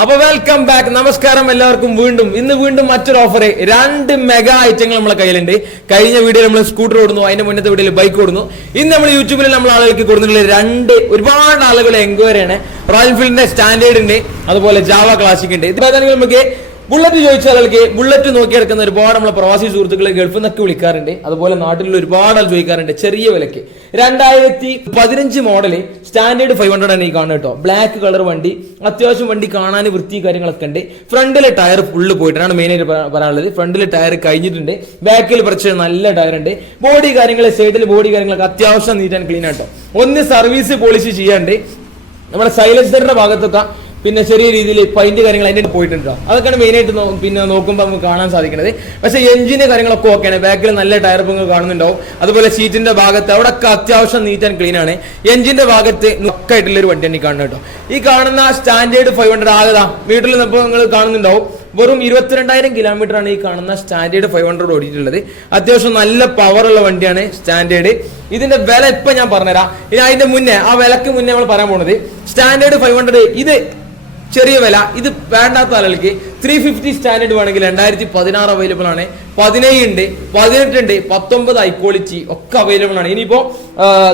അപ്പൊ welcome back, നമസ്കാരം എല്ലാവർക്കും. വീണ്ടും മറ്റൊരു ഓഫർ, 2 മെഗാ ഐറ്റങ്ങൾ നമ്മളെ കയ്യിലുണ്ട്. കഴിഞ്ഞ വീഡിയോയിൽ നമ്മൾ സ്കൂട്ടർ ഓടുന്നു, അതിന്റെ മുന്നത്തെ വീഡിയോയിൽ ബൈക്ക് ഓടുന്നു. ഇന്ന് നമ്മൾ യൂട്യൂബിൽ നമ്മൾ ആളുകൾക്ക് കൊടുത്തിട്ടുള്ള ഒരുപാട് ആളുകൾ എൻക്വയറി ആണ്. റോയൽ എൻഫീൽഡിന്റെ സ്റ്റാൻഡേർഡ് ഉണ്ട്, അതുപോലെ ജാവ ക്ലാസിക് ഉണ്ട്. ഇത് നമുക്ക് ബുള്ളറ്റ് ചോദിച്ച ആളുകൾക്ക് ബുള്ളറ്റ് നോക്കിയെടുക്കുന്ന ഒരുപാട് നമ്മളെ പ്രവാസി സുഹൃത്തുക്കളെ ഗൾഫിൽ നിന്നൊക്കെ വിളിക്കാറുണ്ട്. അതുപോലെ നാട്ടിലുള്ള ഒരുപാട് ആൾ ചോദിക്കാറുണ്ട് ചെറിയ വിലക്ക്. 2015 മോഡല് സ്റ്റാൻഡേർഡ് 500 ആണ് ഈ കാണുന്നത് കേട്ടോ. ബ്ലാക്ക് കളർ വണ്ടി, അത്യാവശ്യം വണ്ടി കാണാൻ വൃത്തി കാര്യങ്ങളൊക്കെ ഉണ്ട്. ഫ്രണ്ടിലെ ടയർ ഫുള്ള് പോയിട്ടാണ് മെയിനായിട്ട് പറയാനുള്ളത്. ഫ്രണ്ടിലെ ടയർ കഴിഞ്ഞിട്ടുണ്ട്, ബാക്കിൽ കുറച്ച് നല്ല ടയർ ഉണ്ട്. ബോഡി കാര്യങ്ങൾ, സൈഡിൽ ബോഡി കാര്യങ്ങളൊക്കെ അത്യാവശ്യം നീറ്റ് ആൻഡ് ക്ലീൻ ആട്ടോ. ഒന്ന് സർവീസ് പോളിഷ് ചെയ്യാണ്ട് നമ്മുടെ സൈലൻസറിന്റെ ഭാഗത്തൊക്കെ പിന്നെ ചെറിയ രീതിയിൽ പൈന്റ് കാര്യങ്ങൾ അതിന്റെ പോയിട്ടുണ്ടോ, അതൊക്കെയാണ് മെയിനായിട്ട് പിന്നെ നോക്കുമ്പോൾ നമുക്ക് കാണാൻ സാധിക്കുന്നത്. പക്ഷെ എഞ്ചിന്റെ കാര്യങ്ങളൊക്കെ ഓക്കെയാണ്. ബാക്കിൽ നല്ല ടയർ നിങ്ങൾ കാണുന്നുണ്ടാവും. അതുപോലെ സീറ്റിന്റെ ഭാഗത്ത് അവിടെയൊക്കെ അത്യാവശ്യം നീറ്റ് ആൻഡ് ക്ലീൻ ആണ്. എഞ്ചിന്റെ ഭാഗത്ത് നൊക്കായിട്ടുള്ള ഒരു വണ്ടിയാണ് ഈ കാണുന്നത് കേട്ടോ. ഈ കാണുന്ന സ്റ്റാൻഡേർഡ് 500 ആകതാ വീട്ടിൽ നിന്നപ്പോൾ നിങ്ങൾ കാണുന്നുണ്ടാവും. വെറും 22,000 കിലോമീറ്റർ ആണ് ഈ കാണുന്ന സ്റ്റാൻഡേർഡ് 500 ഓടിയിട്ടുള്ളത്. അത്യാവശ്യം നല്ല പവറുള്ള വണ്ടിയാണ് സ്റ്റാൻഡേർഡ്. ഇതിന്റെ വില ഇപ്പൊ ഞാൻ പറഞ്ഞുതരാം. ഇനി അതിന്റെ മുന്നേ, ആ വിലക്ക് മുന്നേ നമ്മൾ പറയാൻ പോകുന്നത് സ്റ്റാൻഡേർഡ് 500 ഇത് ചെറിയ വില. ഇത് വേണ്ടാത്ത ആളുകൾക്ക് 350 സ്റ്റാൻഡേർഡ് വേണമെങ്കിൽ 2016 അവൈലബിൾ ആണ്, 17 ഉണ്ട്, 18 ഉണ്ട്, 19 ഹൈ ക്വാളിറ്റി ഒക്കെ അവൈലബിൾ ആണ്. ഇനിയിപ്പോ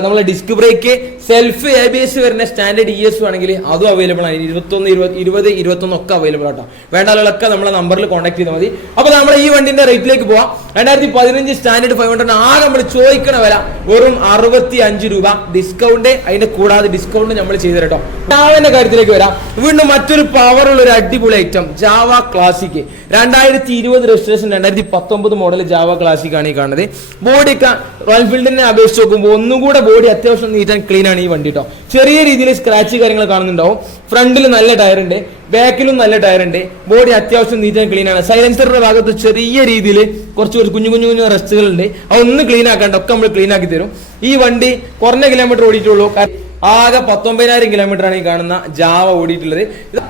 നമ്മളെ ഡിസ്ക് ബ്രേക്ക്, സെൽഫ് ABS വരുന്ന സ്റ്റാൻഡേർഡ് ES വേണമെങ്കിൽ അതും അവൈലബിൾ ആണ്. 21, 20, 21 ഒക്കെ അവൈലബിൾ ആട്ടോ. വേണ്ട ആളുകളൊക്കെ നമ്മളെ നമ്പറിൽ കോൺടാക്ട് ചെയ്താൽ മതി. അപ്പൊ നമ്മൾ ഈ വണ്ടിന്റെ റേറ്റിലേക്ക് പോവാം. 2015 സ്റ്റാൻഡേർഡ് 500 ആകെ നമ്മൾ ചോദിക്കണ വില വെറും 65 രൂപ. ഡിസ്കൗണ്ട് അതിന്റെ കൂടാതെ ഡിസ്കൗണ്ട് നമ്മൾ ചെയ്തു തരട്ടോ. ജാവന്റെ കാര്യത്തിലേക്ക് വരാം. വീണ്ടും മറ്റൊരു പവറുള്ള ഒരു അടിപൊളി item, Java classic. 2020 registration, 2019 model Java classic ആണ് ഈ കാണുന്നത്. ബോഡിയൊക്കെ റോയൽ എൻഫീൽഡിനെ അപേക്ഷിച്ച് നോക്കുമ്പോൾ ഒന്നുകൂടെ ബോഡി അത്യാവശ്യം നീറ്റ് ആൻഡ് ക്ലീൻ ആണ് ഈ വണ്ടി കേട്ടോ. ചെറിയ രീതിയിൽ സ്ക്രാച്ച് കാര്യങ്ങൾ കാണുന്നുണ്ടാവും. ഫ്രണ്ടിൽ നല്ല ടയർ ഉണ്ട്, ബാക്കിലും നല്ല ടയർ ഉണ്ട്. ബോഡി അത്യാവശ്യം നീറ്റ് ആൻഡ് ക്ലീൻ ആണ്. സൈലൻസറിന്റെ ഭാഗത്ത് ചെറിയ രീതിയിൽ കുറച്ച് കുഞ്ഞു റെസ്റ്റുകൾ ഉണ്ട്. അതൊന്നും ക്ലീൻ ആക്കാണ്ട് ഒക്കെ നമ്മൾ ക്ലീൻ ആക്കി തരും. ഈ വണ്ടി കുറഞ്ഞ കിലോമീറ്റർ ഓടിയിട്ടുള്ളൂ. ആകെ 19,000 കിലോമീറ്റർ ആണ് ഈ കാണുന്ന ജാവ ഓടിയിട്ടുള്ളത്.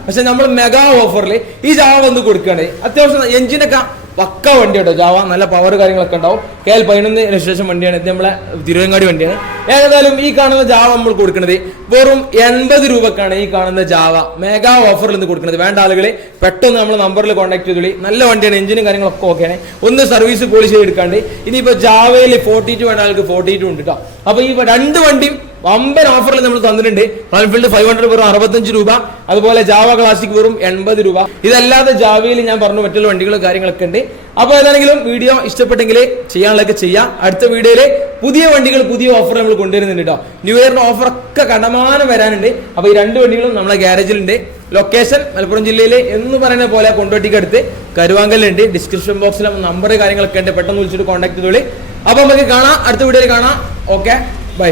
പക്ഷെ നമ്മൾ മെഗാ ഓഫറിൽ ഈ ജാവ ഒന്ന് കൊടുക്കുകയാണ്. അത്യാവശ്യം എഞ്ചിനൊക്കെ പക്ക വണ്ടി കേട്ടോ. ജാവ നല്ല പവർ കാര്യങ്ങളൊക്കെ ഉണ്ടാവും. KL 11 രജിസ്ട്രേഷൻ വണ്ടിയാണ്. ഇത് നമ്മളെ തിരുവങ്ങാടി വണ്ടിയാണ്. ഏതായാലും ഈ കാണുന്ന ജാവ നമ്മൾ കൊടുക്കുന്നത് വെറും 80 രൂപക്കാണ് ഈ കാണുന്ന ജാവ മെഗാ ഓഫറിൽ നിന്ന് കൊടുക്കുന്നത്. വേണ്ട ആളുകളെ പെട്ടെന്ന് നമ്മൾ നമ്പറിൽ കോൺടാക്ട് ചെയ്തോളി. നല്ല വണ്ടിയാണ്, എഞ്ചിനും കാര്യങ്ങളൊക്കെ ഓക്കെയാണ്. ഒന്ന് സർവീസ് പോളിഷ് ചെയ്തെടുക്കാണ്ട്. ഇനിയിപ്പോ ജാവയിൽ 42 വേണ്ട ആൾക്ക് 42 ഉണ്ട് കേട്ടോ. അപ്പൊ ഈ 2 വണ്ടിയും വമ്പൻ ഓഫറിൽ നമ്മൾ തന്നിട്ടുണ്ട്. റോയൽ എൻഫീൽഡ് 500 വെറും 65 രൂപ, അതുപോലെ ജാവ ക്ലാസിക് വെറും 80 രൂപ. ഇതല്ലാതെ ജാവയിൽ ഞാൻ പറഞ്ഞു മറ്റുള്ള വണ്ടികളും കാര്യങ്ങളൊക്കെ ഉണ്ട്. അപ്പൊ ഏതാണെങ്കിലും വീഡിയോ ഇഷ്ടപ്പെട്ടെങ്കിൽ ചെയ്യാനുള്ളതൊക്കെ ചെയ്യാം. അടുത്ത വീഡിയോയില് പുതിയ വണ്ടികൾ, പുതിയ ഓഫർ നമ്മൾ കൊണ്ടുവരുന്നുണ്ട് കേട്ടോ. ന്യൂ ഇയറിന്റെ ഓഫർ ഒക്കെ കണ്ടമാനം വരാനുണ്ട്. അപ്പൊ ഈ 2 വണ്ടികളും നമ്മളെ ഗ്യാരേജിലുണ്ട്. ലൊക്കേഷൻ മലപ്പുറം ജില്ലയിലെ എന്ന് പറയുന്ന പോലെ കൊണ്ടോട്ടിക്കടുത്ത് കരുവാങ്കലുണ്ട്. ഡിസ്ക്രിപ്ഷൻ ബോക്സിലും നമ്പർ കാര്യങ്ങളൊക്കെ ഉണ്ട്. പെട്ടെന്ന് വിളിച്ചിട്ട് കോൺടാക്ട് ചെയ്തോളി. അപ്പൊ നമുക്ക് കാണാം, അടുത്ത വീഡിയോയിൽ കാണാം. Okay, by.